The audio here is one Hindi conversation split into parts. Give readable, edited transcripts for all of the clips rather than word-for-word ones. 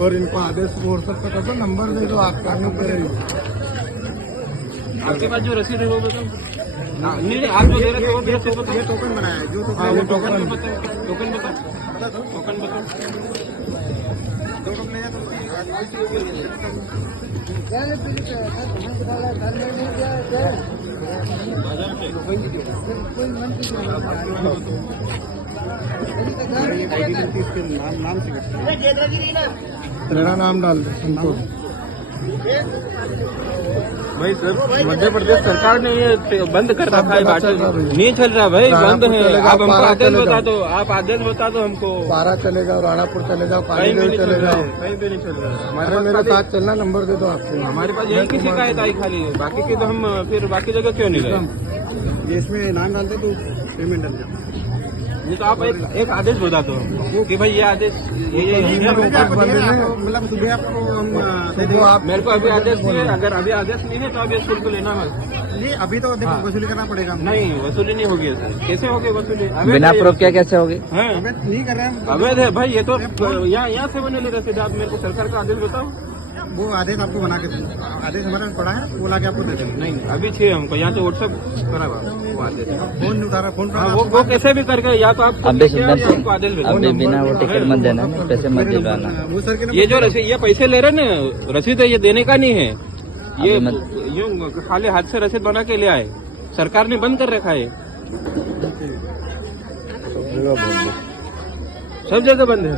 और इनको आदेश बोल सकते तो नंबर दे दो आपका क्यों करेंगे। आपके पास जो रसीद है वो बताओ। नहीं आप जो दे रहे थे वो रसीद बताओ। ये टोकन बनाया है जो हाँ वो टोकन बताओ। टोकन बताओ। टोकन बताओ। मेरा नाम डाल दे संतोष। भाई सर मध्य प्रदेश सरकार ने ये बंद कर रखा है बाटल। नहीं चल रहा भाई, बंद है। आप हमको आदेश बता दो, आप आदेश बता दो हमको। पारा चले जाओ, राणापुर चले जाओ, कालीदेव चले जाओ, कहीं भी नहीं चल रहा। हमारे मेरे साथ चलना, नंबर दे दो आपको। हमारे पास यही की शिकायत आई खाली, बाकी की तो हम फिर बाकी जगह क्यों नहीं गए। इसमें नाम डालते तो पेमेंट डाल। नहीं तो आप एक आदेश बता दो कि भाई ये आदेश मतलब सुबह आपको हम मेरे को अभी आदेश नहीं है। अगर अभी आदेश नहीं है तो आप ये शुल्क लेना मत। नहीं अभी तो देखो वसूली करना पड़ेगा। नहीं वसूली नहीं होगी सर। कैसे होगी वसूली? बिना प्रूफ क्या कैसे होगी? नहीं कर रहे हैं अवैध है भाई ये तो। यहाँ से बने ले रसीद। आप मेरे को सरकार का आदेश बताओ। वो आदेश आपको बना के देंगे। आदेश हमारे पास पड़ा है, वो ला के आपको दे देंगे। नहीं अभी चाहिए हमको। यहाँ से व्हाट्सएप करा वो आदेश। फोन नहीं उठा रहा, फोन वो कैसे भी करके या तो आप अभी सुंदर सिंह आदेश अभी बिना वो टिकट मत देना, पैसे मत दिलवाना। वो सर के ये जो रसीद ये पैसे ले रहे ना रसीद है, ये देने का नहीं है। ये यूं खाली हाथ से रसीद बना के ले आए। सरकार ने बंद कर रखा है, सब जगह बंद है।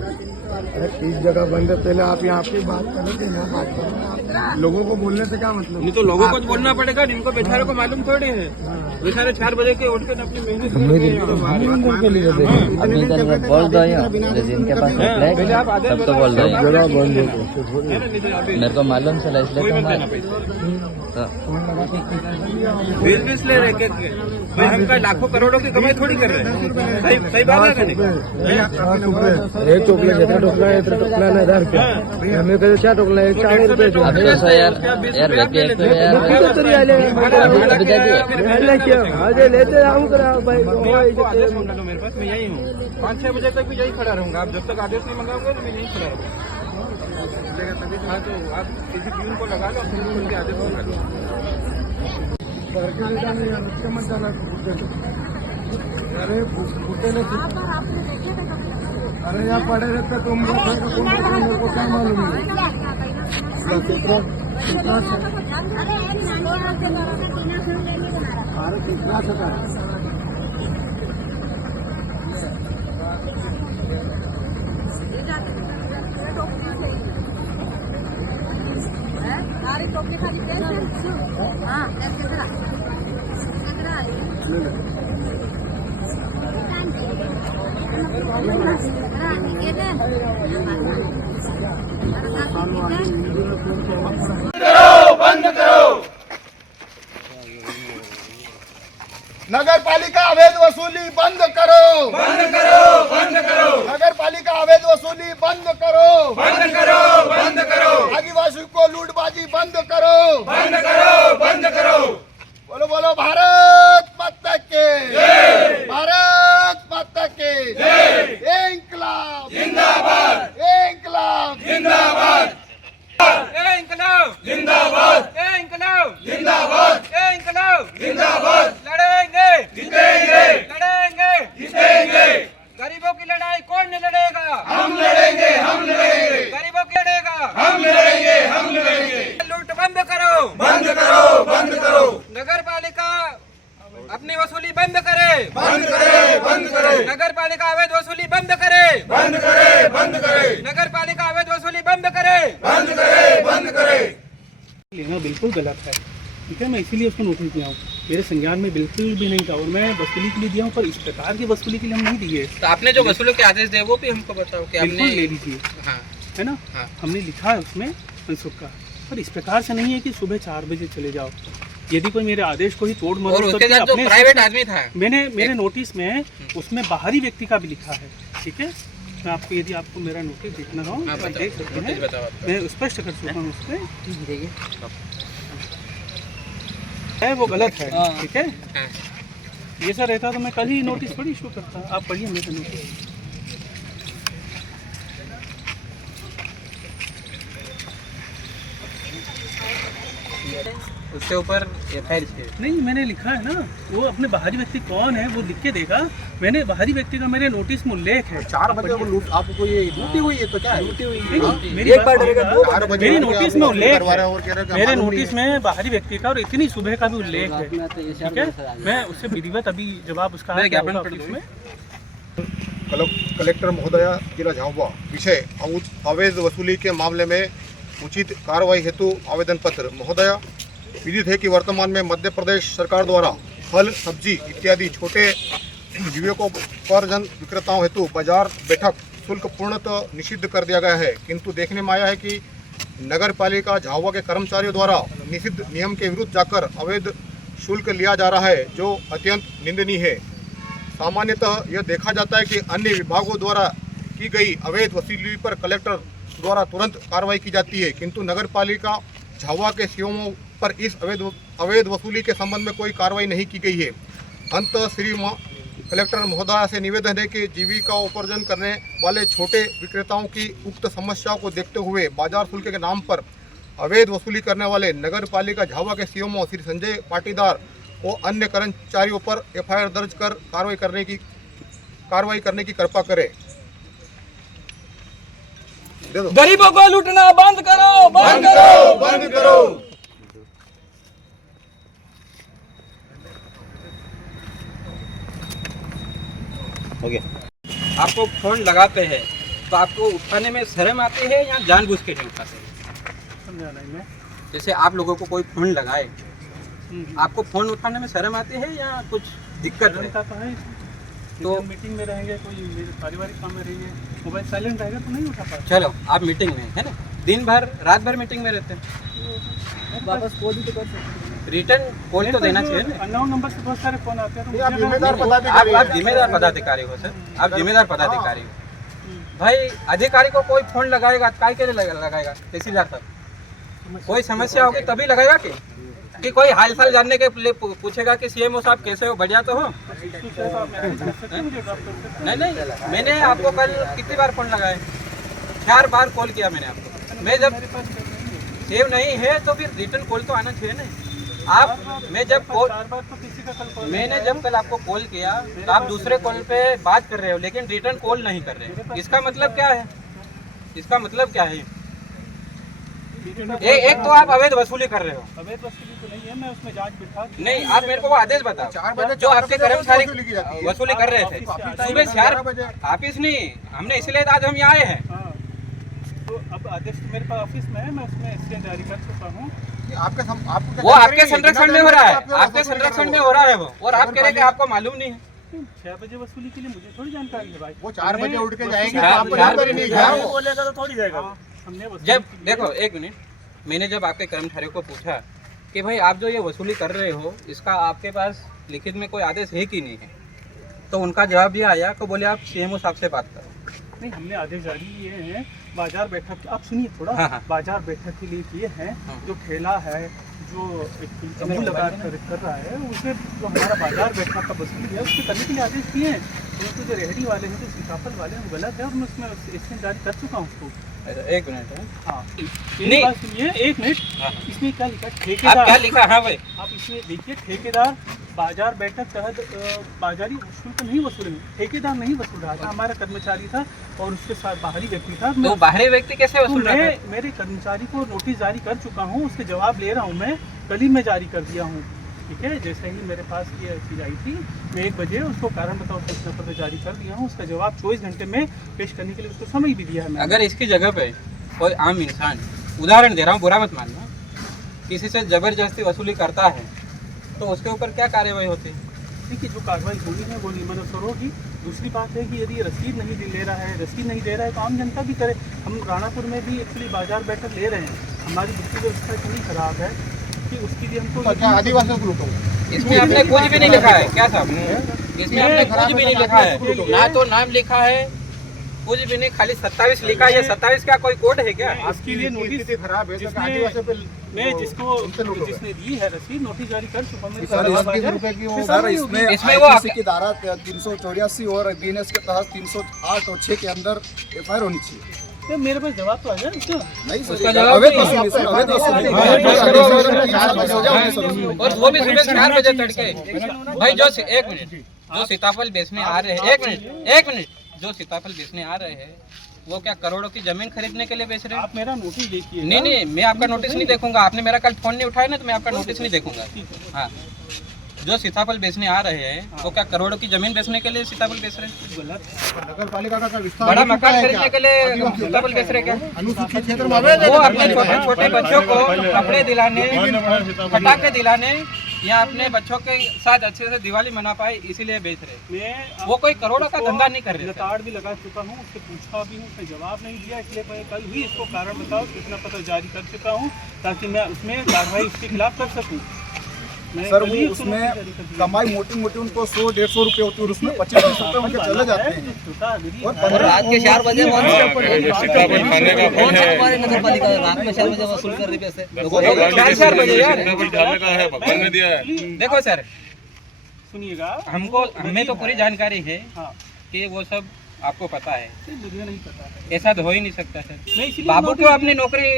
30 जगह बंद है। पहले आप यहाँ पे बात करेंगे, यहाँ बात करेंगे। लोगों को बोलने से क्या मतलब? नहीं तो लोगों को बोलना पड़ेगा, इनको बेचारे को मालूम थोड़ी है। बेचारे 4 बजे के उठ के अपनी मेहनत अभी इधर बोल दो, जिनके पास सब तो बोल दो। मेरे को मालूम चला इसलिए बीस ले रहे भाई। हम का लाखों करोड़ों की कमाई थोड़ी कर रहे हैं। सही बात है नहीं? टोकला जितना टोकला है इतना टोकला ना 1000 रुपया। हमें कहते क्या टोकला है 40 रुपये। अफसोस है यार व्यक्ति एक तो यार आगे लेते आऊँ भाई। मेरे पास मैं यही हूँ। 5-6 बजे तक भी यही खड़ा रहूंगा। आप जब तक आदेश नहीं मंगाओगे तो मैं यही खड़ा रहूंगा। तभी था तो आप किसी प्यून को लगा लो, फिर उनके आदेश मंगा लो। अरे भूखे नहीं। अरे यहाँ पड़े रहते तुम लोग मेरे को क्या मालूम है? कितना बंद करो। नगर पालिका अवैध वसूली बंद करो। बंद करो, बंद करो। नगर पालिका अवैध वसूली बंद करो। बंद करो, बंद करो। आदिवासी को लूटबाजी बंद करो। बंद करो, बंद करो। बोलो बोलो भारत माता के जय। भारत माता के जय। इंकलाब जिंदाबाद। इंकलाब जिंदाबाद। इंकलाब जिंदाबाद। इंकलाब जिंदाबाद। इंकलाब जिंदाबाद। लड़ेंगे, जीतेंगे, लड़ेंगे, जीतेंगे। गरीबों की लड़ाई कौन नहीं लड़ेगा? हम लड़ेंगे, हम लड़ेंगे। गरीबों की लड़ेगा, हम लड़ेंगे, हम लड़ेंगे। लूट बंद करो। बंद करो, बंद करो। नगर पालिका अपनी वसूली बंद करे। बंद करे, बंद करे। नगर पालिका अवैध वसूली बंद करे। बंद करे, बंद करे। नगर पालिका अवैध वसूली बंद करे। बंद करे, बंद करे। लेना बिल्कुल गलत है, ठीक है। मैं इसीलिए उसको नोटिस दिया हूँ, मेरे संज्ञान में बिल्कुल भी नहीं था। और मैं वसूली के लिए दिया हूँ, पर इस प्रकार की वसूली के लिए हम नहीं दिए। तो आपने जो वसूली के आदेश दिए वो भी हमको बताओ कि बिल्कुल ले लीजिए, हाँ है ना। हाँ। हमने लिखा है उसमें मनसुख का, पर इस प्रकार से नहीं है कि सुबह 4 बजे चले जाओ। यदि कोई मेरे आदेश को ही तोड़ मरोड़ करके अपने प्राइवेट आदमी था, मेरे नोटिस में उसमें बाहरी व्यक्ति का भी लिखा है, ठीक है। मैं आपको यदि आपको मेरा नोटिस देखना हो तो देख सकते हैं, मैं स्पष्ट कर चुका हूँ उस पर है, वो गलत है, ठीक है। ये सर रहता तो मैं कल ही नोटिस थोड़ी इशू करता। आप पढ़िए मेरा नोटिस। उसके ऊपर FIR है। नहीं, मैंने लिखा है ना, वो अपने बाहरी व्यक्ति कौन है वो लिख के देगा। मैंने बाहरी व्यक्ति का मेरे नोटिस में उल्लेख है। 4 बजे वो लूट आपको ये लूटी हुई है तो क्या है? मेरी बात सुनिएगा, मेरी नोटिस में उल्लेख है, मेरे नोटिस में बाहरी व्यक्ति का और इतनी सुबह का भी उल्लेख है, ठीक है। मैं उससे विधिवत अभी जवाब उसका ज्ञापन में कलेक्टर महोदया जिला झाबुआ विषय अवैध वसूली के मामले में उचित कार्रवाई हेतु आवेदन पत्र। महोदया, विदित है कि वर्तमान में मध्य प्रदेश सरकार द्वारा फल, सब्जी इत्यादि छोटे जीविकोपार्जन विक्रेताओं हेतु बाजार बैठक शुल्क पूर्णतः निषिद्ध कर दिया गया है, किंतु देखने में आया है कि नगर पालिका झाबुआ के कर्मचारियों द्वारा निषिद्ध नियम के विरुद्ध जाकर अवैध शुल्क लिया जा रहा है, जो अत्यंत निंदनीय है। सामान्यतः यह देखा जाता है कि अन्य विभागों द्वारा की गई अवैध वसूली पर कलेक्टर द्वारा तुरंत कार्रवाई की जाती है, किंतु नगर पालिका झाबुआ के सीएमओ पर इस अवैध वसूली के संबंध में कोई कार्रवाई नहीं की गई है। अंततः श्री कलेक्टर महोदया से निवेदन है कि जीविका उपार्जन करने वाले छोटे विक्रेताओं की उक्त समस्याओं को देखते हुए बाजार शुल्क के नाम पर अवैध वसूली करने वाले नगर पालिका झाबुआ के सीएमओ श्री संजय पाटीदार और अन्य कर्मचारियों पर FIR दर्ज कर कार्रवाई करने की कृपा करें। गरीबों को लूटना बंद करो, बंद करो, बंद करो। हो गया। आपको फोन लगाते हैं तो आपको उठाने में शर्म आती है या जानबूझ के नहीं उठाते हैं? समझा नहीं मैं। जैसे आप लोगों को कोई फोन लगाए, आपको फोन उठाने में शर्म आती है या कुछ दिक्कत है? तो मीटिंग में रहेंगे, कोई मेरे पारिवारिक काम में रहेंगे, मोबाइल साइलेंट रहेगा तो नहीं उठा पाते। चलो, आप मीटिंग में है ना, दिन भर रात भर मीटिंग में रहते हैं, वापस कॉल भी तो कर सकते हैं। रिटर्न कॉल तो देना चाहिए ना। अननोन नंबर से बहुत सारे फोन आते हैं, तो आप जिम्मेदार पदाधिकारी हो सर, आप जिम्मेदार पदाधिकारी हो भाई। अधिकारी को कोई फोन लगाएगा काय के लिए लगाएगा? तहसीलदार साहब कोई समस्या होगी तभी लगाएगा कि कोई हाल चाल जानने के लिए पूछेगा कि सीएमओ साहब कैसे हो, बढ़िया तो हो? नहीं, मैंने आपको कल कितनी बार फोन लगाए? 4 बार कॉल किया मैंने आपको। मैं जब सेव नहीं है तो फिर रिटर्न कॉल तो आना चाहिए ना। मैंने जब कल आपको कॉल किया तो आप दूसरे कॉल पे बात कर रहे हो, लेकिन रिटर्न कॉल नहीं कर रहे। इसका मतलब क्या है? इसका मतलब क्या है? एक तो आप अवैध वसूली कर रहे हो। अवैध वसूली तो नहीं है, मैं उसमें जांच बिठा नहीं, आप मेरे को वो आदेश बताओ जो आपके कर्मचारी वसूली कर रहे थे सुबह 4 बजे। ऑफिस नहीं, हमने इसलिए आज हम यहाँ आए हैं। तो अब आदेश मेरे पास ऑफिस में है, मैं उसमें स्कैन जारी कर चुका हूँ। वो आपके संरक्षण में हो रहा है, आपके संरक्षण में हो रहा है वो, और आप कह रहे कि आपको मालूम नहीं है। 6 बजे वसूली के लिए मुझे थोड़ी जानकारी है भाई। वो 4 बजे उठ के जाएंगे, बोलेगा तो थोड़ी जाएगा। जब देखो, एक मिनट, मैंने जब आपके कर्मचारियों को पूछा कि भाई आप जो ये वसूली कर रहे हो इसका आपके पास लिखित में कोई आदेश है कि नहीं है, तो उनका जवाब ये आया कि बोले आप सीएमओ साहब से बात करो। नहीं, हमने आदेश जारी किए हैं बाजार बैठक। आप सुनिए थोड़ा। हाँ। बाजार बैठक के लिए किए हैं। जो ठेला है, जो एक तंबू लगा कर रहा है, उसे जो हमारा बाजार बैठक का वसूली है उसके करने के लिए आदेश किए हैं। तो जो रेहड़ी वाले हैं, जो सीताफल वाले हैं, वो गलत है और मैं उसमें स्कैन जारी कर चुका हूँ उसको। एक मिनट है, हाँ नहीं बात सुनिए, 1 मिनट। इसमें क्या लिखा? आप ठेकेदार। क्या लिखा? हाँ भाई, आप इसमें देखिए, ठेकेदार बाजार बैठक तहत बाजारी शुल्क नहीं वसूलेंगे। ठेकेदार नहीं वसूल रहा था, हमारा कर्मचारी था और उसके साथ बाहरी व्यक्ति था। तो बाहरी व्यक्ति कैसे वसूल रहा है? मेरे कर्मचारी को नोटिस जारी कर चुका हूँ, उसके जवाब ले रहा हूँ मैं। कल ही मैं जारी कर दिया हूँ, ठीक है। जैसे ही मेरे पास ये चीज़ आई थी, मैं 1 बजे उसको कारण बताओ सूचना पत्र जारी कर दिया हूँ। उसका जवाब 24 घंटे में पेश करने के लिए उसको समय भी दिया है मैंने। अगर इसकी जगह पे कोई आम इंसान, उदाहरण दे रहा हूँ, बुरा मत मानना, किसी से जबरदस्ती वसूली करता है तो उसके ऊपर क्या कार्रवाई होती है? देखिए, जो कार्रवाई होनी है वो नियमानुसार होगी। दूसरी बात है कि यदि रसीद नहीं ले रहा है, रसीद नहीं दे रहा है, तो आम जनता भी करे। हम राणापुर में भी एक्चुअली बाजार बैठक ले रहे हैं। हमारी वित्तीय व्यवस्था इतनी खराब है कि उसके लिए हमको आदिवासियों को लूटो। इसमें आपने कुछ भी नहीं लिखा है क्या साहब? इसमें आपने कुछ भी नहीं लिखा है, ना तो नाम लिखा है, कुछ भी नहीं, खाली 27 लिखा है। 27 का कोई कोड है क्या? इसके लिए नोटिस खराब है, मैं जिसने दी है रसीद नोटिस जारी कर चुका हूं। इसमें वो की धारा 384 और बीएनएस के तहत 308 और 6 के अंदर FIR होनी चाहिए। तो मेरे पास जवाब तो आ जाए उसका। नहीं सर, उसका जवाब अवैध नहीं। वसूली सर, अवैध वसूली। और वो भी सुबह 4 बजे तड़के। भाई जो एक मिनट, जो सीताफल बेचने आ रहे हैं, एक मिनट, जो सीताफल बेचने आ रहे हैं वो क्या करोड़ों की जमीन खरीदने के लिए बेच रहे हैं? आप मेरा नोटिस देखिए। नहीं, मैं आपका नोटिस नहीं देखूंगा। आपने मेरा कल फोन नहीं उठाया ना, तो मैं आपका नोटिस नहीं देखूंगा। हाँ, जो सीताफल बेचने आ रहे हैं वो क्या करोड़ों की जमीन बेचने के लिए सीताफल बेच रहे हैं? नगर पालिका का विस्तार बड़ा मकान खरीदने के लिए सीताफल बेच रहे हैं क्या? अनुसूचित क्षेत्र में अवैध है। वो अपने छोटे छोटे बच्चों को कपड़े दिलाने, पटाखे दिलाने या अपने बच्चों के साथ अच्छे से दिवाली मना पाए इसीलिए बेच रहे। मैं वो कोई करोड़ों का धंधा नहीं कर रहे। कार्ड भी लगा चुका हूँ, उससे पूछा भी हूँ, उसने जवाब नहीं दिया, इसलिए मैं कल ही इसको कारण बताओ सूचना पत्र जारी कर चुका हूँ ताकि मैं उसमें कार्रवाई उसके खिलाफ कर सकूँ। सर वो उसमें कमाई मोटी मोटी उनको 100-150 रुपए होती है और उसमें 25-30 रुपए उनके चले जाते हैं। और रात के 4 बजे कौन सा हमारी नगर पालिका रात में 4 बजे वसूल कर रही पैसे? 4 बजे यार। देखो सर, सुनिएगा, हमें तो पूरी जानकारी है हाँ, कि वो सब आपको पता है। मुझे नहीं पता है। ऐसा तो हो ही नहीं सकता सर। मैं इसीलिए बाबू नोटिस- क्यों अपनी नौकरी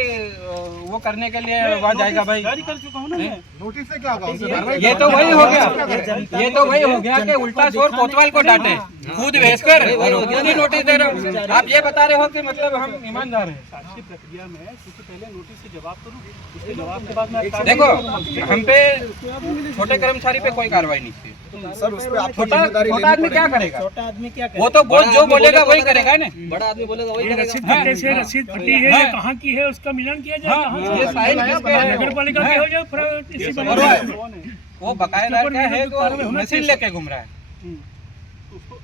वो करने के लिए वहाँ जाएगा भाई? जारी कर चुका हूँ ना मैं। नोटिस से क्या होगा? ये तो वही हो गया, ये तो वही हो गया कि उल्टा चोर कोतवाल को डांटे, खुद भेजकर और खुद ही नोटिस दे रहे हो। आप ये बता रहे हो कि मतलब हम ईमानदार हैं। साक्षी प्रक्रिया में क्योंकि पहले नोटिस से जवाब करूँ, उसके जवाब के बाद मैं देखो, हम पे छोटे कर्मचारी पे कोई कार्रवाई नहीं थी। सर उस पे आपको छोटा जिम्मेदारी छोटा लेनी आदमी क्या पड़ेगी। करेगा? छोटा आदमी क्या वो तो जो बोलेगा वही करेगा ना। बड़ा आदमी बोलेगा वही करेगा। कैसे रसीद फटी है, ये कहाँ की है, उसका मिलान किया जाए। कहाँ ये साइन किसके है? नगर पालिका की हो जाए, फिर इसी बना और दो। कौन है? वो बकायेदार का है तो मशीन लेके घूम रहा है। उसको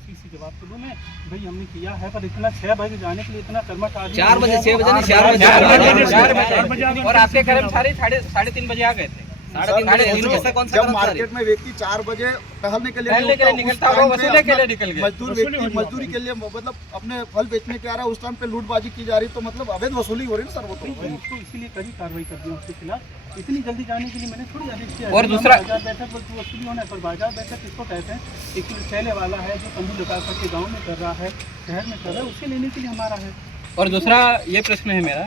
इसी से जवाब तो दूं मैं, भाई हमने किया है, पर इतना 6 बजे जाने के लिए इतना कर्मठ आदमी 4 बजे 6 बजे नहीं 4 4 बजे बजे और आपके कर्मचारी 3:30 बजे आ गए थे। साढ़े तीन कैसे कौन सा जब कर्मचारी? मार्केट में व्यक्ति 4 बजे टहलने के लिए टहलने के लिए निकलता है, वो वसूले के लिए निकल गया। मजदूर व्यक्ति मजदूरी के लिए मतलब अपने फल बेचने के आ रहा है, उस टाइम पे लूटबाजी की जा रही, तो मतलब अवैध वसूली हो रही है ना सर। वो तो उसको इसीलिए कड़ी कार्रवाई कर दी उसके खिलाफ। इतनी जल्दी जाने के लिए मैंने थोड़ी आदेश किया। और दूसरा बाजार बैठक पर वसूली होना है, पर बाजार बैठक किसको कहते हैं? एक पहले वाला है जो तंबू लगा करके गाँव में कर रहा है, शहर में कर रहा है, उसे लेने के लिए हमारा है। और दूसरा ये प्रश्न है मेरा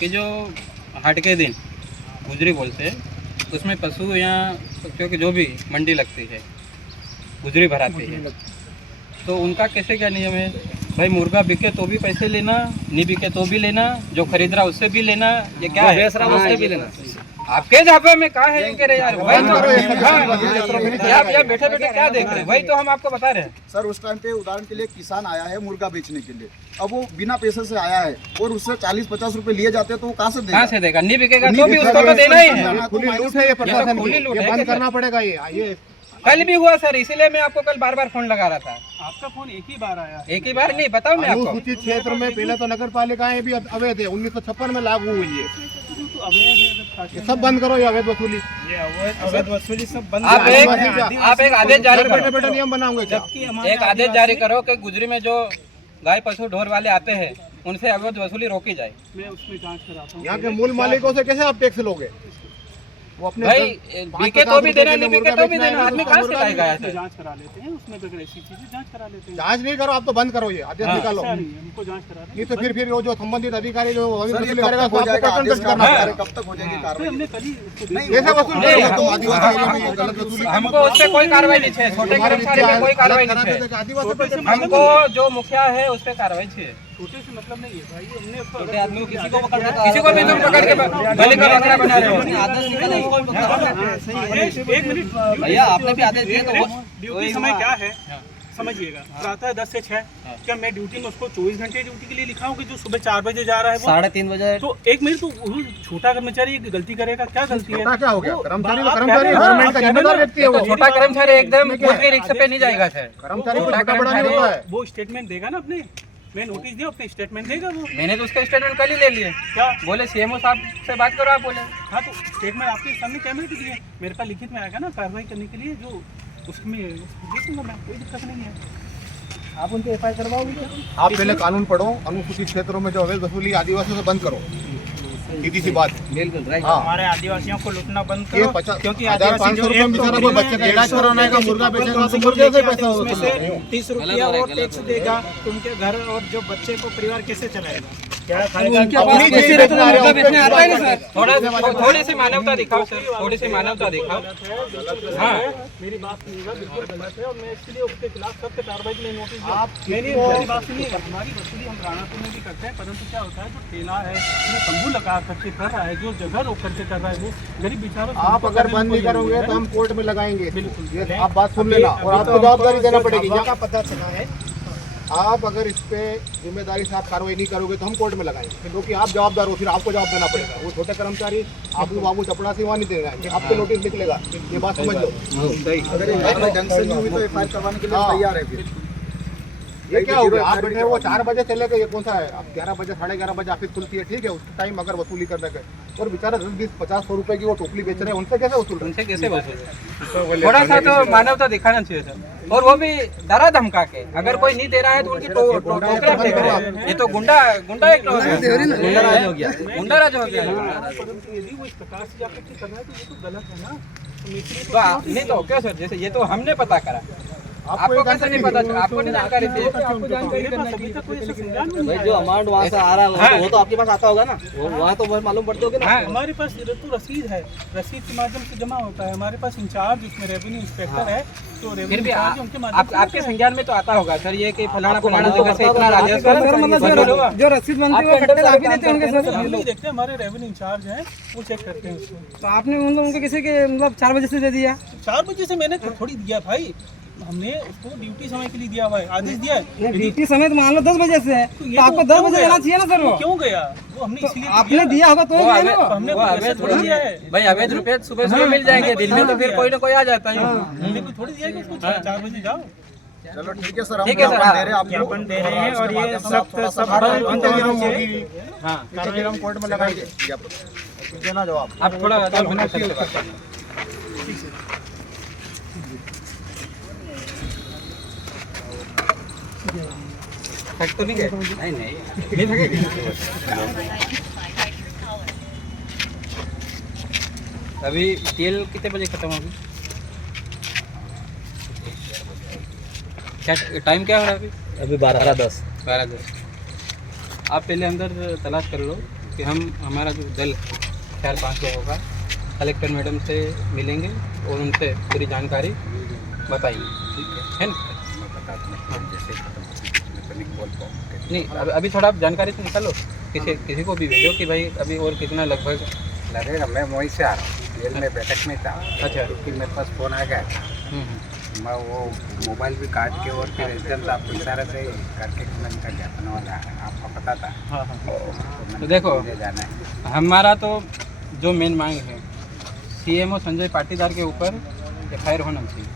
कि जो हाट के दिन गुजरी बोलते हैं उसमें पशु या पक्षियों की जो भी मंडी लगती है, गुजरी भराती है, तो उनका कैसे क्या नियम है? भाई मुर्गा बिके तो भी पैसे लेना, नहीं बिके तो भी लेना, जो खरीद रहा उससे भी लेना, ये क्या है? बेच रहा है उससे भी लेना। आपके ढाबे में कहा है इनके रे यार? वही तो आप यहाँ बैठे बैठे क्या देख रहे हैं? वही तो हम आपको बता रहे हैं। सर उस टाइम पे उदाहरण के लिए किसान आया है मुर्गा बेचने के लिए, अब वो बिना पैसे से आया है और उससे 40-50 रुपए लिए जाते हैं, तो वो कहाँ से कहाँ देगा? से देगा? नहीं बिकेगा तो भी उसको तो देना ही है। खुली लूट है ये प्रशासन खुली की, लूट ये है। बंद करना पड़ेगा। ये कल भी हुआ सर, इसीलिए मैं आपको कल बार बार फोन लगा रहा था। आपका फोन एक ही बार आया है। एक ही बार नहीं, बताओ मैं आपको। अनुसूचित क्षेत्र में पहले तो नगर पालिकाएं भी अवैध है, 1956 में लागू हुई है। तो अवैध ये सब बंद करो, ये अवैध वसूली। अवैध वसूली सब बंद। आप एक आदेश जारी बैठे करो, बैठे नियम बनाओगे क्या? एक आदेश जारी करो कि गुजरी में जो गाय पशु ढोर वाले आते हैं उनसे अवैध वसूली रोकी जाए। मैं उसमें जांच कराता हूँ। यहाँ के मूल मालिकों से कैसे आप टैक्स लोगे? वो अपने भाई 5-50 बिके तो भी देना, रुपए नहीं के लिए बिके तो भी मुर्गा देना। आदमी बेचना है, कहाँ से मुर्गा लाएगा उसमें ऐसे? जांच करा लेते हैं, उसमें अगर ऐसी चीजें जांच करा लेते हैं। जांच नहीं करो, आप तो बंद करो, ये आदेश निकालो। ऐसा नहीं है, हमको जांच करा नहीं तो फिर वो जो संबंधित अधिकारी जो अवैध सर ये वसूली कब करेगा तक हो उसको जाएगा? आपको आदेश दंड का करना कार्य पड़ेगा। कब तक हो जाएगी तो कार्रवाई? हमने कल ही उसको कैसे वसूल नहीं, करेगा? तुम आदिवासी एरिया में ये गलत वसूली हमको उस पर कोई कार्रवाई नहीं है। छोटे कर्मचारी पे कोई कार्रवाई नहीं है। आदिवासी पे हमको जो मुखिया है उस पर कार्रवाई चाहिए। छोटे से मतलब नहीं है भाई, हमने उसको छोटे आदमी को किसी को पकड़ के किसी को भी तुम पकड़ के बलि का बकरा बना रहे हो। आदेश निकाला उसको भी पकड़ो। एक मिनट भैया आपने भी आदेश दिया तो वो ड्यूटी समय क्या है समझिएगा, प्रातः 10 से 6। क्या मैं ड्यूटी में उसको 24 घंटे ड्यूटी के लिए लिखा हूँ कि जो सुबह 4 बजे जा रहा है वो? 3:30 बजे। तो एक मिनट, तो वो छोटा कर्मचारी गलती करेगा, क्या गलती है? छोटा क्या हो गया? वो- कर्मचारी आप तो कर्मचारी, कहते हैं, गवर्नमेंट का आप जिम्मेदार कहते व्यक्ति है हैं वो। तो छोटा कर्मचारी एकदम खुद के रिक्शे पे नहीं जाएगा सर। कर्मचारी को छोटा बड़ा नहीं होता है। वो स्टेटमेंट देगा ना अपने, मैं नोटिस दिया अपने स्टेटमेंट देगा वो। मैंने तो उसका स्टेटमेंट कल ही ले लिए। क्या बोले सीएमओ साहब से बात करो, आप बोले। हाँ, तो स्टेटमेंट आपके सामने कैमरे पे दिए, मेरे पास लिखित में आएगा ना कार्रवाई करने के लिए, जो उसमें देखूंगा मैं, कोई दिक्कत नहीं है। आप उनके FIR करवाओगे क्या? आप पहले कानून पढ़ो, अनुसूचित क्षेत्रों में जो अवैध वसूली आदिवासियों से बंद करो। सीधी सी बात। बिल्कुल राइट। हाँ, हमारे आदिवासियों को लूटना बंद ये करो 50 क्योंकि 1500 रुपये में बेचारा कोई बच्चे का इलाज कराने का मुर्गा बेचेगा तो मुर्गे से पैसा उसमें से होगा। 30 रुपया वो टैक्स देगा तो उनके घर और जो बच्चे को परिवार कैसे चलाएगा? क्या खाएगा? अपनी जेब में बना रहे हो। थोड़ी सी मानवता दिखाओ सर, थोड़ी सी मानवता दिखाओ। हाँ मेरी बात सुनिएगा, बिल्कुल गलत है और मैं इसलिए उसके खिलाफ सख्त कार्रवाई के लिए नोटिस दिया। आप मेरी बात सुनिए, हमारी वसूली हम राणापुर में भी करते हैं, परंतु क्या होता है जो ठेला है जो तंबू लगा करके कर रहा है, जो जगह रोक करके कर रहा है, वो गरीब बेचारों को आप अगर बंद नहीं करोगे तो हम कोर्ट में लगाएंगे। बिल्कुल। ये आप बात सुन लेना और आपको जवाबदारी देना पड़ेगी। का पता चला है आप अगर इस पे जिम्मेदारी से आप कार्रवाई नहीं करोगे तो हम कोर्ट में लगाएंगे, क्योंकि आप जवाबदार हो, फिर आपको जवाब देना पड़ेगा। वो छोटे कर्मचारी आपको बाबू चपड़ा से वहाँ नहीं देगा, आपके नोटिस निकलेगा। ये बात समझ लो। अगर ढंग से नहीं हुई तो एफआईआर करवाने के लिए तैयार है। फिर ये क्या हो गया? आप बैठे वो 4 बजे चले गए, ये कौन सा है? अब 11 बजे 11:30 बजे ऑफिस खुलती है, ठीक है, उस टाइम अगर वसूली करने गए और बेचारा 10, 20, 50, 100 रुपए की वो टोकरी बेच रहे हैं, उनसे कैसे वसूल रहे हैं? उनसे कैसे वसूल? थोड़ा सा तो मानवता दिखाना चाहिए सर, और वो भी डरा धमका के। अगर कोई नहीं दे रहा है तो उनकी टोकरा फेंक रहे हैं। ये तो गुंडा एक गुंडाराज हो गया। परंतु यदि वो इस प्रकार से जाकर के कर रहा है तो ये तो गलत है ना। तो मैं इसलिए तो नहीं तो क्या सर, जैसे ये तो हमने पता करा, आपको कैसे नहीं पता चला? आपको नहीं जानकारी थी? आपको जानकारी करना चाहिए था, कोई ऐसा संज्ञान में नहीं भाई आया। जो अमाउंट वहाँ से आ रहा है वो तो आपके पास आता होगा ना, वो वहाँ तो मालूम पड़ते होगे ना। हमारे पास तो रसीद है, रसीद के माध्यम से जमा होता है। हमारे पास इंचार्ज उसमें रेवेन्यू इंस्पेक्टर है, तो फिर रेवेन्यू भी इंचार्ज उनके माध्यम से आपके संज्ञान में तो आता होगा सर, ये कि फलाना जगह से इतना राजस्व जो रसीद बनती है वो कट्टे आप ही देते हैं उनके साथ। हम नहीं देखते, हमारे रेवेन्यू इंचार्ज हैं, वो चेक करते हैं उसको। तो आपने मतलब उनको किसी के मतलब 4 बजे से दे दिया? 4 बजे से मैंने थोड़ी दिया भाई, हमने उसको ड्यूटी समय के लिए दिया हुआ है, आदेश दिया है। ड्यूटी समय तो मान लो 10 बजे से है, तो तो आपको 10 बजे देना चाहिए ना सर। वो क्यों गया? वो हमने इसलिए आपने दिया होगा तो ही दिया ना वो। हमने पैसे थोड़ी दिया है, भाई अवैध रुपए सुबह सुबह मिल जाएंगे, दिन में तो फिर कोई ना कोई आ जाता है। हमने कोई थोड़ी दिया है कि उसको 4 बजे जाओ। चलो ठीक है सर, ठीक है सर, हाँ। ज्ञापन दे रहे हैं और ये सख्त फिर हम कोर्ट में लगाएंगे देना जवाब। आप थोड़ा होना चाहिए। थक तो नहीं गए? नहीं थकेगी। अभी तेल कितने बजे खत्म होगी? क्या टाइम क्या हो रहा है अभी? अभी 12:10। 12:10। आप पहले अंदर तलाश कर लो कि हमारा जो दल 4-5 लोगों का कलेक्टर मैडम से मिलेंगे और उनसे पूरी जानकारी बताएंगे, ठीक है ना? नहीं अभी थोड़ा आप जानकारी से निकालो, किसी को भी भेजो कि भाई अभी और कितना लगभग लगेगा। मैं वहीं से आ रहा हूँ, जेल में बैठक में था। अच्छा। क्योंकि मेरे पास फ़ोन आ गया था, मैं वो मोबाइल भी काट के और फिर एकदम से आपको इशारे से करके मैंने का ज्ञापन वाला आपको पता था। तो देखो मुझे जाना है। हमारा तो जो मेन मांग है सीएमओ संजय पाटीदार के ऊपर एफआईआर होना चाहिए।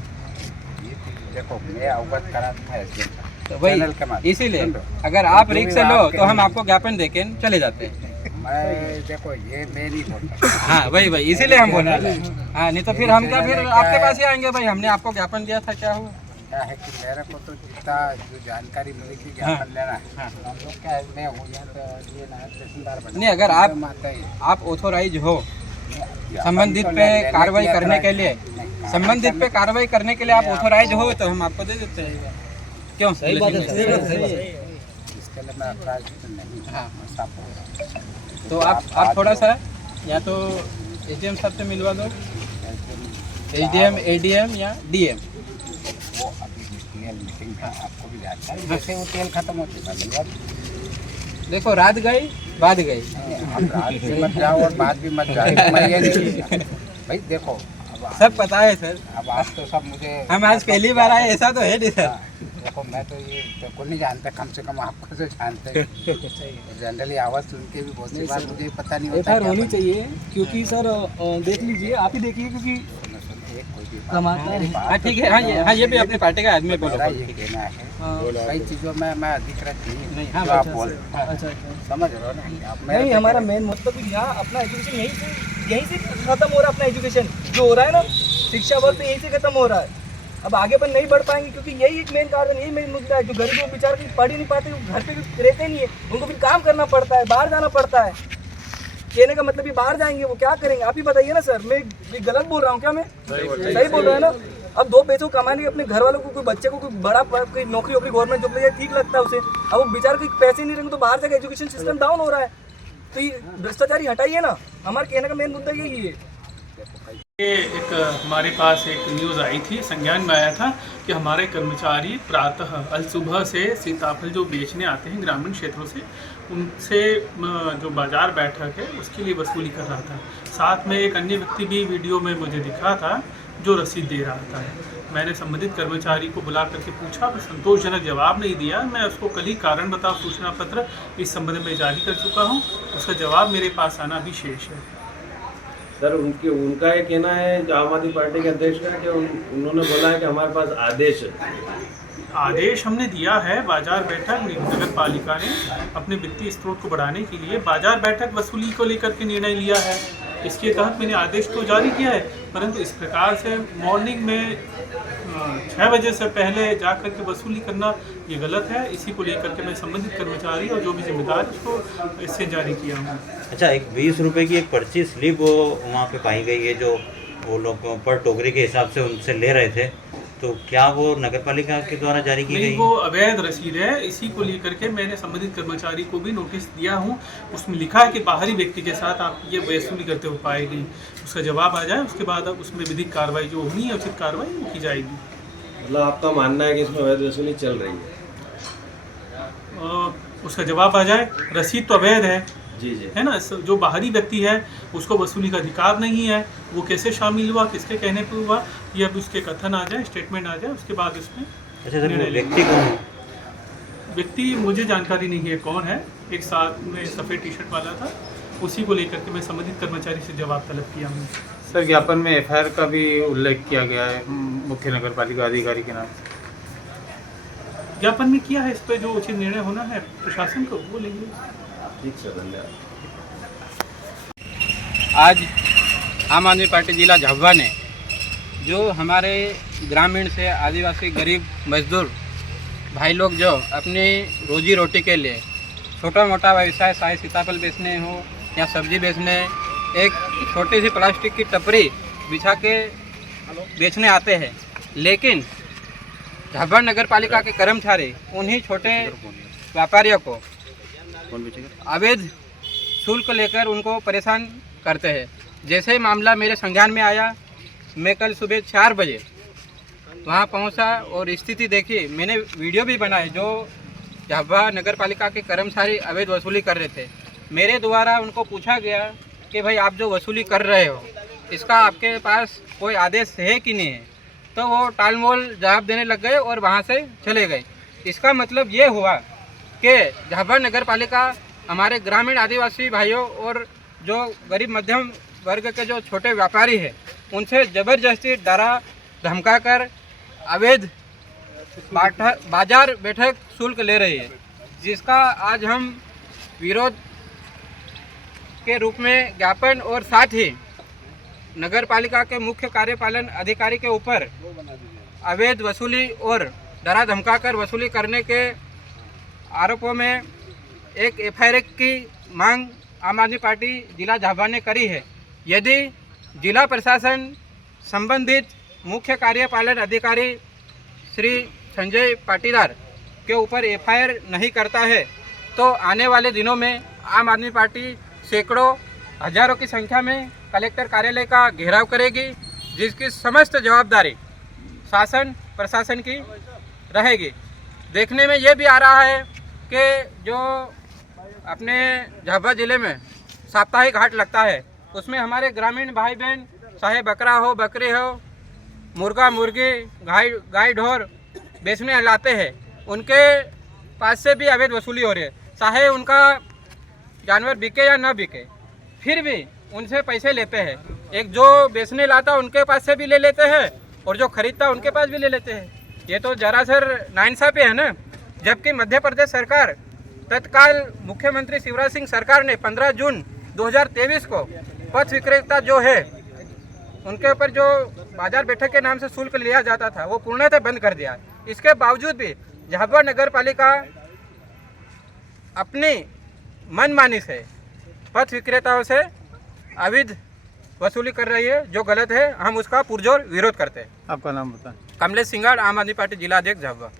ये चीज़ देखो मैं अवगत करा था एसडीएम का, तो वही इसीलिए अगर आप रिक्स लो तो हम आपको ज्ञापन देके चले जाते हैं। मैं देखो ये मैं नहीं बोलता। हाँ वही इसीलिए हम बोल रहे हैं। हाँ नहीं तो फिर हम क्या फिर आपके पास ही आएंगे भाई, हमने आपको ज्ञापन दिया था, क्या हुआ? क्या है कि मेरे को तो जितना जो जानकारी मिली थी ज्ञापन लेना है, हम लोग क्या है, मैं हो गया तो ये नायब तहसीलदार बना। नहीं अगर आप ऑथोराइज हो संबंधित पे कार्रवाई करने के लिए, संबंधित पे कार्रवाई करने के लिए आप ऑथोराइज हो तो हम आपको दे देते हैं। क्यों? सही बात है, सही बात है। इसके लिए मैं अपराध नहीं। हाँ। साफ हो रहा। तो आप थोड़ा सा या तो एसडीएम साहब से मिलवा दो, एसडीएम एडीएम या डीएम। वो अभी मीटिंग था, आपको भी जाता है, जैसे वो तेल खत्म होती है। देखो रात गई बात गई, हम रात भी मत जाओ और बात भी मत जाओ। मैं ये नहीं भाई देखो अब सब पता है सर, अब आज तो सब मुझे हम आज पहली बार आए, ऐसा तो है नहीं सर। देखो मैं तो ये बिल्कुल नहीं जानता, कम से कम आपको तो जानते हैं। जनरली आवाज़ सुन के भी बहुत सी बार मुझे पता नहीं होता एफआईआर होनी चाहिए, क्योंकि सर देख लीजिए, आप ही देखिए, क्योंकि हाँ ठीक है। हाँ ये भी अपनी पार्टी का आदमी बोलो। ये कहना है कई चीज़ों में मैं अधिकृत नहीं। हाँ, जो आप बोल अच्छा समझ रहे हो ना आप? नहीं, हमारा मेन मतलब यहाँ अपना एजुकेशन यहीं से खत्म हो रहा है। अपना एजुकेशन जो हो रहा है ना, शिक्षा वर्ग तो यहीं से खत्म हो रहा है। अब आगे पर नहीं बढ़ पाएंगे, क्योंकि यही एक मेन कारण, यही मेन मुद्दा है। जो गरीब लोग बेचारे पढ़ ही नहीं पाते, घर पे भी रहते नहीं है, उनको भी काम करना पड़ता है, बाहर जाना पड़ता है। कहने का मतलब ये बाहर जाएंगे, वो क्या करेंगे आप ही बताइए ना सर। मैं गलत बोल रहा हूँ क्या? मैं सही बोल रहा है ना। अब 2 पैसों कमाने के अपने घर वालों को, कोई बच्चे को कोई बड़ा कोई नौकरी वोकरी गवर्नमेंट जॉब ले जाए ठीक लगता है उसे। अब वो बेचारे को पैसे नहीं रहेंगे तो बाहर जाकर एजुकेशन सिस्टम डाउन हो रहा है। तो ये भ्रष्टाचारी हटाइए ना, हमारे कहने का मेन मुद्दा यही है। ये एक हमारे पास एक न्यूज़ आई थी, संज्ञान में आया था कि हमारे कर्मचारी प्रातः सुबह से सीताफल जो बेचने आते हैं ग्रामीण क्षेत्रों से, उनसे जो बाजार बैठक है उसके लिए वसूली कर रहा था। साथ में एक अन्य व्यक्ति भी वीडियो में मुझे दिखा था जो रसीद दे रहा था। मैंने संबंधित कर्मचारी को बुला करके पूछा, पर संतोषजनक जवाब नहीं दिया। मैं उसको कल ही कारण बताओ सूचना पत्र इस संबंध में जारी कर चुका हूँ, उसका जवाब मेरे पास आना भी शेष है। सर उनका ये कहना है जो आम आदमी पार्टी के अध्यक्ष का कि उन्होंने बोला है कि हमारे पास आदेश है। आदेश हमने दिया है। बाजार बैठक नगर पालिका ने अपने वित्तीय स्रोत को बढ़ाने के लिए बाजार बैठक वसूली को लेकर के निर्णय लिया है। इसके तहत मैंने आदेश तो जारी किया है, परंतु इस प्रकार से मॉर्निंग में 6 बजे से पहले जा कर के वसूली करना ये गलत है। इसी को लेकर के मैं संबंधित कर्मचारी और जो भी जिम्मेदार उसको इससे जारी किया हूँ। अच्छा, एक 20 रुपए की एक पर्ची स्लिप वहाँ पे पाई गई है जो वो लोग पर टोकरी के हिसाब से उनसे ले रहे थे, तो क्या वो नगर पालिका के द्वारा जारी की गई? नहीं, वो अवैध रसीद है। इसी को लेकर के मैंने संबंधित कर्मचारी को भी नोटिस दिया हूँ। उसमें लिखा है कि बाहरी व्यक्ति के साथ आप ये वसूली करते हुए पाएगी। उसका जवाब आ जाए उसके बाद अब उसमें विधिक कार्रवाई जो होनी है उचित कार्रवाई वो की जाएगी। मतलब आपका मानना है कि इसमें अवैध वसूली चल रही है? उसका जवाब आ जाए। रसीद तो अवैध है जी जी, है ना। जो बाहरी व्यक्ति है उसको वसूली का अधिकार नहीं है। वो कैसे शामिल हुआ, किसके कहने पर हुआ, ये अब उसके कथन आ जाए, स्टेटमेंट आ जाए, उसके बाद उसमें अच्छा सर, वो व्यक्ति कौन है? व्यक्ति मुझे जानकारी नहीं है कौन है। एक साथ में सफ़ेद टी शर्ट वाला था, उसी को लेकर के मैं संबंधित कर्मचारी से जवाब तलब किया हूँ। सर, ज्ञापन में एफआईआर का भी उल्लेख किया गया है मुख्य नगर पालिका अधिकारी के नाम। ज्ञापन में किया है, इस पर जो उचित निर्णय होना है प्रशासन को वो लेंगे। ठीक सर, धन्यवाद। आज आम आदमी पार्टी जिला झाबुआ ने जो हमारे ग्रामीण से आदिवासी गरीब मजदूर भाई लोग जो अपनी रोजी रोटी के लिए छोटा मोटा व्यवसाय, चाहे सीताफल बेचने हो या सब्जी बेचने, एक छोटी सी प्लास्टिक की टपरी बिछा के बेचने आते हैं, लेकिन झाबुआ नगर पालिका के कर्मचारी उन्हीं छोटे व्यापारियों को अवैध शुल्क लेकर उनको परेशान करते हैं। जैसे ही मामला मेरे संज्ञान में आया, मैं कल सुबह 4 बजे वहाँ पहुँचा और स्थिति देखी। मैंने वीडियो भी बनाए जो झाबुआ नगर पालिका के कर्मचारी अवैध वसूली कर रहे थे। मेरे द्वारा उनको पूछा गया कि भाई आप जो वसूली कर रहे हो इसका आपके पास कोई आदेश है कि नहीं है, तो वो टालमोल जवाब देने लग गए और वहाँ से चले गए। इसका मतलब ये हुआ कि झाबुआ नगर पालिका हमारे ग्रामीण आदिवासी भाइयों और जो गरीब मध्यम वर्ग के जो छोटे व्यापारी हैं उनसे ज़बरदस्ती डरा धमका कर अवैध बाजार बैठक शुल्क ले रही है, जिसका आज हम विरोध के रूप में ज्ञापन और साथ ही नगर पालिका के मुख्य कार्यपालन अधिकारी के ऊपर अवैध वसूली और डरा धमका कर वसूली करने के आरोपों में एक एफआईआर की मांग आम आदमी पार्टी जिला झाबुआ ने करी है। यदि जिला प्रशासन संबंधित मुख्य कार्यपालन अधिकारी श्री संजय पाटीदार के ऊपर एफआईआर नहीं करता है तो आने वाले दिनों में आम आदमी पार्टी सैकड़ों हजारों की संख्या में कलेक्टर कार्यालय का घेराव करेगी, जिसकी समस्त जवाबदारी शासन प्रशासन की रहेगी। देखने में ये भी आ रहा है कि जो अपने झाबुआ ज़िले में साप्ताहिक हाट लगता है उसमें हमारे ग्रामीण भाई बहन चाहे बकरा हो, बकरी हो, मुर्गा मुर्गी, गाय ढोर बेचने लाते हैं, उनके पास से भी अवैध वसूली हो रही है। चाहे उनका जानवर बिके या ना बिके, फिर भी उनसे पैसे लेते हैं। एक जो बेचने लाता उनके पास से भी ले लेते हैं और जो खरीदता उनके पास भी ले लेते हैं। ये तो जरासर नाइंसाफी है ना। जबकि मध्य प्रदेश सरकार तत्काल मुख्यमंत्री शिवराज सिंह सरकार ने 15 जून 2023 को पथ विक्रेता जो है उनके ऊपर जो बाजार बैठक के नाम से शुल्क लिया जाता था वो पूर्णतः बंद कर दिया। इसके बावजूद भी झाबुआ नगर पालिका अपनी मनमानी से पथ विक्रेताओं से अवैध वसूली कर रही है, जो गलत है। हम उसका पुरजोर विरोध करते हैं। आपका नाम बताएं। कमलेश सिंगाड़, आम आदमी पार्टी जिला अध्यक्ष झाबुआ।